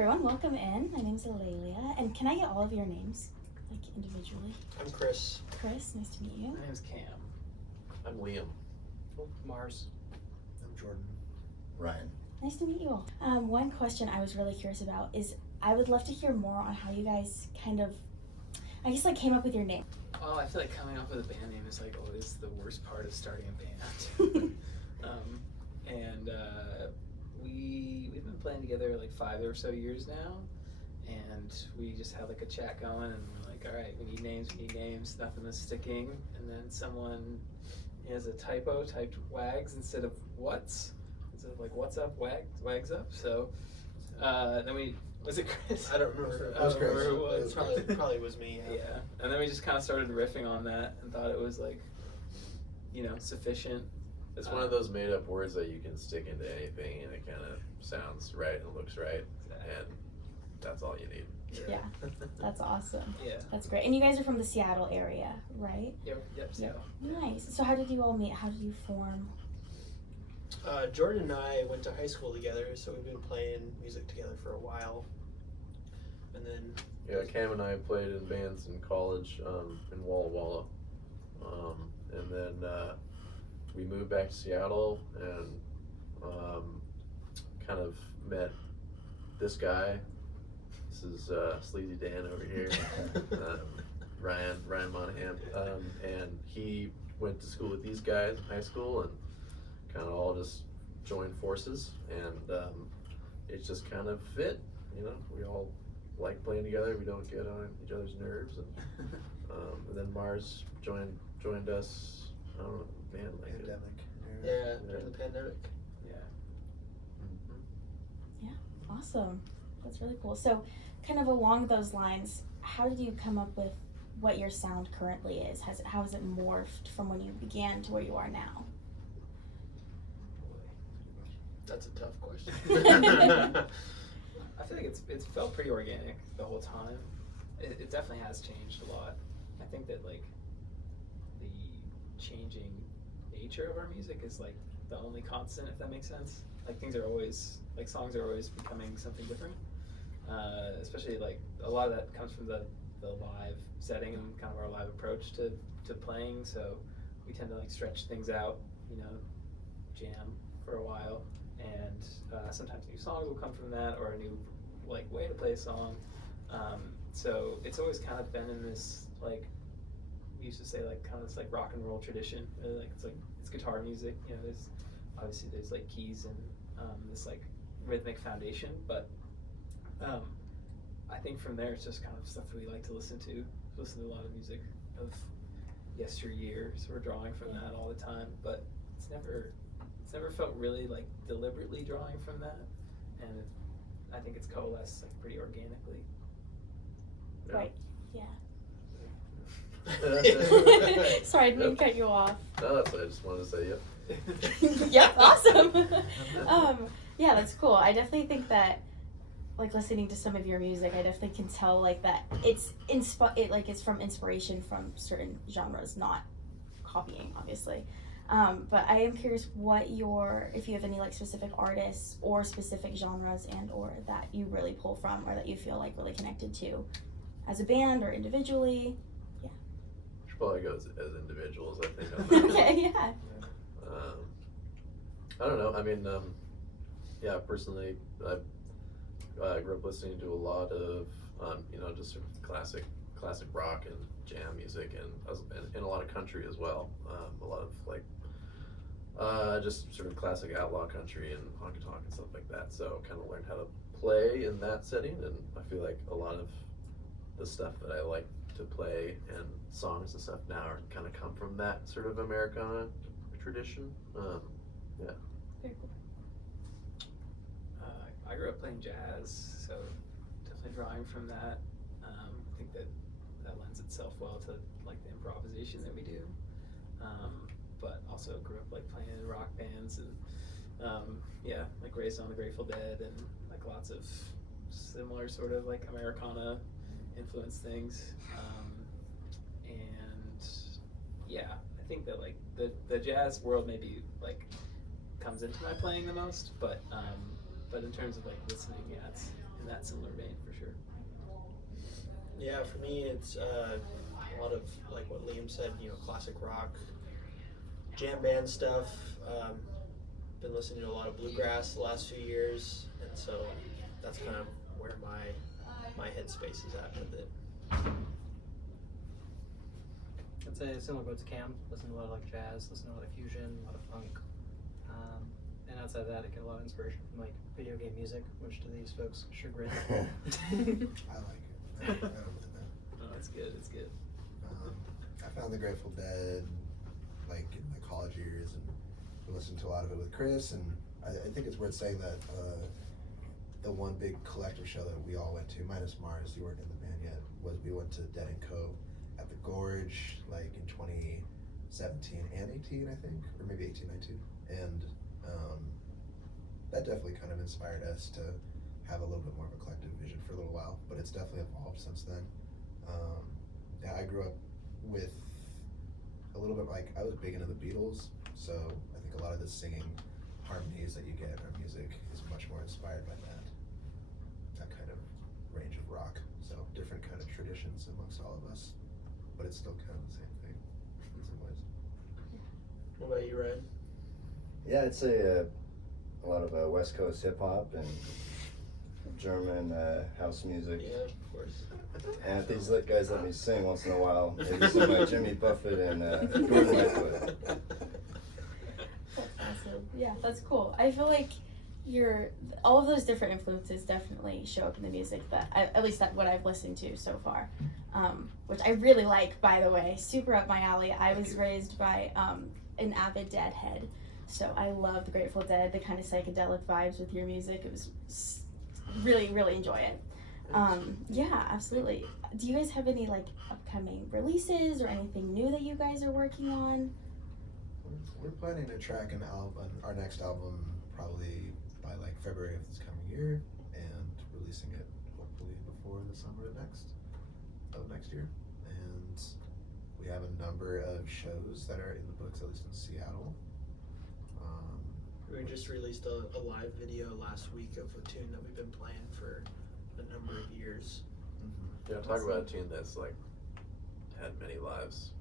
everyone, welcome in. My name's Alaylia, and can I get all of your names, like individually? I'm Chris. Chris, nice to meet you. My name's Cam. I'm Liam. Mars. I'm Jordan. Ryan. Nice to meet you all. One question I was really curious about is I would love to hear more on how you guys kind of, I guess, like came up with your name. Oh, I feel like coming up with a band name is like always the worst part of starting a band. We've been playing together like 5 or so years now, and we just had like a chat going, and we're like, all right, we need names, nothing is sticking, and then someone has a typo, typed Whags instead of what's, instead of like what's up, Wags up, so then we, was it Chris? I don't remember. It was Chris. It was probably was me. Yeah, and then we just kind of started riffing on that and thought it was like, sufficient. It's one of those made up words that you can stick into anything and it kind of sounds right and looks right, and that's all you need. Yeah, that's awesome. Yeah. That's great. And you guys are from the Seattle area, right? Yep, Seattle. Nice. So how did you all meet? How did you form? Jordan and I went to high school together, so we've been playing music together for a while. And then Cam and I played in bands in college in Walla Walla, and then we moved back to Seattle and kind of met this guy. This is Sleazy Dan over here, Ryan Monahan, and he went to school with these guys in high school and kind of all just joined forces, and it just kind of fit. We all like playing together. We don't get on each other's nerves, and then Mars joined us. I don't know, man, like Pandemic. during the pandemic. Yeah, awesome. That's really cool. So kind of along those lines, how did you come up with what your sound currently is? How has it morphed from when you began to where you are now? That's a tough question. I feel like it's felt pretty organic the whole time. It definitely has changed a lot. I think that like the changing nature of our music is like the only constant, if that makes sense. Like things are always, like songs are always becoming something different. Especially like a lot of that comes from the live setting and kind of our live approach to playing. So we tend to like stretch things out, jam for a while. And sometimes new songs will come from that, or a new like way to play a song. So it's always kind of been in this like, we used to say like kind of this like rock and roll tradition. Like it's guitar music. There's like keys and this like rhythmic foundation. But I think from there it's just kind of stuff that we like to listen to. Listen to a lot of music of yesteryear, so we're drawing from that all the time. But it's never felt really like deliberately drawing from that, and I think it's coalesced like pretty organically. Yeah. Right. Yeah. Sorry, I didn't cut you off. No, that's what I just wanted to say. Yep. Yep, awesome. Yeah, that's cool. I definitely think that, like listening to some of your music, I definitely can tell like that it's it's from inspiration from certain genres, not copying, obviously. But I am curious if you have any like specific artists or specific genres and or that you really pull from or that you feel like really connected to as a band or individually. Should probably go as individuals, I think. On that. Okay, yeah. I don't know. I mean, personally, I grew up listening to a lot of, just sort of classic rock and jam music, and a lot of country as well. A lot of like, just sort of classic outlaw country and honky tonk and stuff like that. So kind of learned how to play in that setting, and I feel like a lot of the stuff that I like to play and songs and stuff now are kind of come from that sort of Americana tradition. Yeah. Very cool. I grew up playing jazz, so definitely drawing from that. I think that lends itself well to like the improvisation that we do. But also grew up like playing in rock bands and like raised on the Grateful Dead and like lots of similar sort of like Americana influenced things. I think that like the jazz world maybe like comes into my playing the most, but in terms of like listening, in that similar vein for sure. Yeah, for me, it's a lot of like what Liam said. Classic rock, jam band stuff. Been listening to a lot of bluegrass the last few years, and so that's kind of where my headspace is at with it. I'd say similar boat to Cam. Listen to a lot of like jazz, listen to a lot of fusion, a lot of funk. And outside of that, I get a lot of inspiration from like video game music, much to these folks' chagrin. I like it. I don't mind that. Oh, it's good. It's good. I found the Grateful Dead like in my college years, and we listened to a lot of it with Chris. And I think it's worth saying that the one big collective show that we all went to, minus Mars, you weren't in the band yet, was we went to Dead & Co. at the Gorge like in 2017 and 18, I think, or maybe 18, 19. And that definitely kind of inspired us to have a little bit more of a collective vision for a little while, but it's definitely evolved since then. Yeah, I grew up with a little bit like, I was big into the Beatles, so I think a lot of the singing harmonies that you get in our music is much more inspired by that kind of range of rock. So different kind of traditions amongst all of us, but it's still kind of the same thing in some ways. What about you, Ryan? Yeah, I'd say a lot of West Coast hip hop and German house music. Yeah, of course. And if these guys let me sing once in a while, maybe some Jimmy Buffett and Gordon Lightfoot. That's awesome. Yeah, that's cool. I feel like all of those different influences definitely show up in the music at least what I've listened to so far, which I really like, by the way. Super up my alley. I was raised by an avid Deadhead, so I love the Grateful Dead, the kind of psychedelic vibes with your music. It was really, really enjoy it. Yeah, absolutely. Do you guys have any like upcoming releases or anything new that you guys are working on? We're planning to track our next album probably by like February of this coming year, and releasing it hopefully before the summer of next year. And we have a number of shows that are in the books, at least in Seattle. We just released a live video last week of a tune that we've been playing for a number of years. Yeah, talk about a tune that's like had many lives.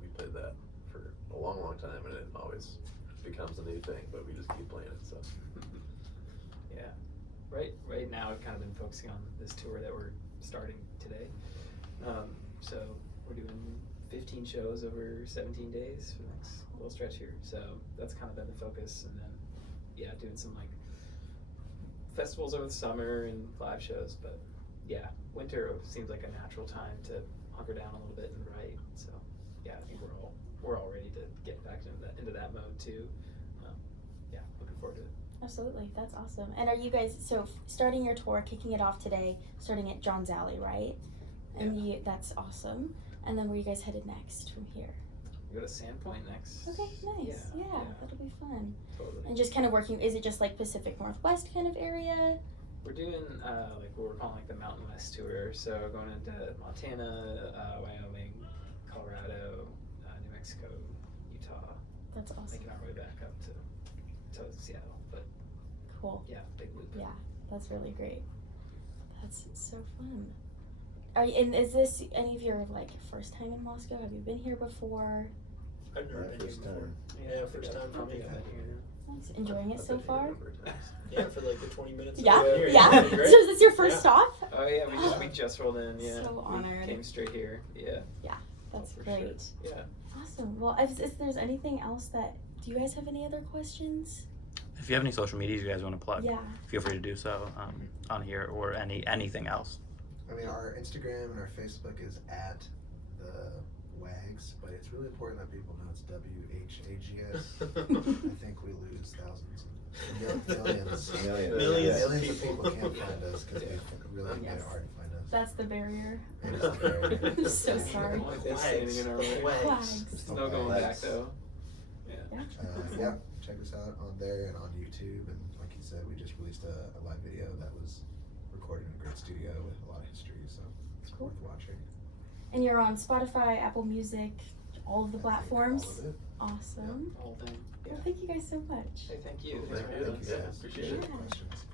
We played that for a long, long time, and it always becomes a new thing, but we just keep playing it. So Yeah. Right now, I've kind of been focusing on this tour that we're starting today. So we're doing 15 shows over 17 days for the next little stretch here. So that's kind of been the focus, and then doing some like festivals over the summer and live shows. But yeah, winter seems like a natural time to hunker down a little bit and write. So yeah, I think we're all ready to get back into that mode too. Yeah, looking forward to it. Absolutely, that's awesome. And are you guys starting your tour, kicking it off today, starting at John's Alley, right? And that's awesome. And then where are you guys headed next from here? We go to Sandpoint next. Okay, nice. Yeah, that'll be fun. Totally. And just kind of working. Is it just like Pacific Northwest kind of area? We're doing like what we're calling like the Mountain West tour. So going into Montana, Wyoming, Colorado, New Mexico, Utah. That's awesome. Making our way back up to Seattle. But Cool. yeah, big loop. Yeah, that's really great. That's so fun. And is this any of your like first time in Moscow? Have you been here before? I've never been here First before. time. Yeah, first time for me. Nice. Enjoying it I've so been here a far? number of times. Yeah, for like the 20 minutes. Yeah, that we were here. yeah. It's been great. So is this your first Yeah. stop? Oh yeah, we just rolled in. Yeah. So We honored. came straight here. Yeah. That's for great. Sure. Yeah. Awesome. Well, if there's anything else do you guys have any other questions? If you have any social medias you guys want to plug, Yeah. feel free to do so on here or anything else. I mean, our Instagram and our Facebook is at the Whags, but it's really important that people know it's WHAGS. I think we lose thousands, millions Millions of people can't find us because we really made it hard to find us. That's the barrier. It is the barrier. I'm so sorry. Like this standing in our way. Wags. There's no going back though. Yeah. Yeah, check us out on there and on YouTube. And like you said, we just released a live video that was recorded in a great studio with a lot of history, so it's Cool. worth watching. And you're on Spotify, Apple Music, all of the platforms. All of it. Awesome. The whole thing. Yeah. Well, thank you guys so much. Hey, thank you. Thank Thanks for you. having us. Yeah, Appreciate Appreciate it. the questions.